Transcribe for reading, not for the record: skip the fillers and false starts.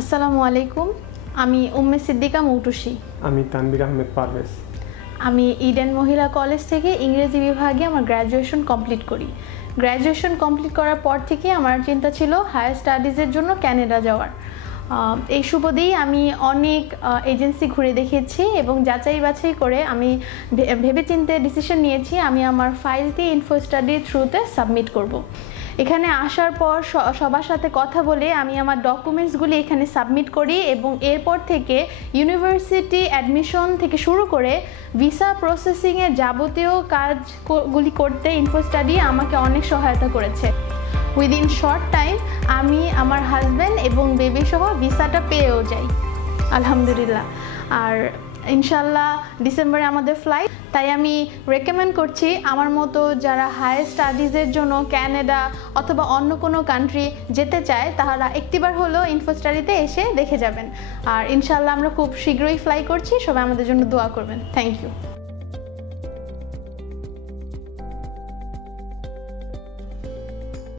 আসসালামু আলাইকুম। আমি উম্মে সিদ্দিকা মৌটুসী। আমি তানভীর আহমেদ পারভেজ। আমি ইডেন মহিলা কলেজ থেকে ইংরেজি বিভাগে আমার গ্র্যাজুয়েশন কমপ্লিট করি। গ্র্যাজুয়েশন কমপ্লিট করার পর থেকে আমার চিন্তা ছিল হায়ার স্টাডিজের জন্য ক্যানাডা যাওয়ার। এই সুবাদেই আমি অনেক এজেন্সি ঘুরে দেখেছি এবং যাচাই বাছাই করে আমি ভেবেচিন্তে ডিসিশন নিয়েছি আমি আমার ফাইলটি ইনফো স্টাডির থ্রুতে সাবমিট করব। এখানে আসার পর সবার সাথে কথা বলে আমি আমার ডকুমেন্টসগুলি এখানে সাবমিট করি এবং এরপর থেকে ইউনিভার্সিটি অ্যাডমিশন থেকে শুরু করে ভিসা প্রসেসিংয়ের যাবতীয় কাজগুলি করতে ইনফো স্টাডি আমাকে অনেক সহায়তা করেছে। উইদিন শর্ট টাইম আমি আমার হাজব্যান্ড এবং বেবি সহ ভিসাটা পেয়েও যাই আলহামদুলিল্লাহ। আর ইনশাল্লাহ ডিসেম্বরে আমাদের ফ্লাইট, তাই আমি রেকমেন্ড করছি আমার মতো যারা হায়ার স্টাডিজের জন্য ক্যানাডা অথবা অন্য কোনো কান্ট্রি যেতে চায় তারা একটিবার হলেও ইনফো স্টাডিতে এসে দেখে যাবেন। আর ইনশাল্লাহ আমরা খুব শীঘ্রই ফ্লাই করছি, সবাই আমাদের জন্য দোয়া করবেন। Thank you.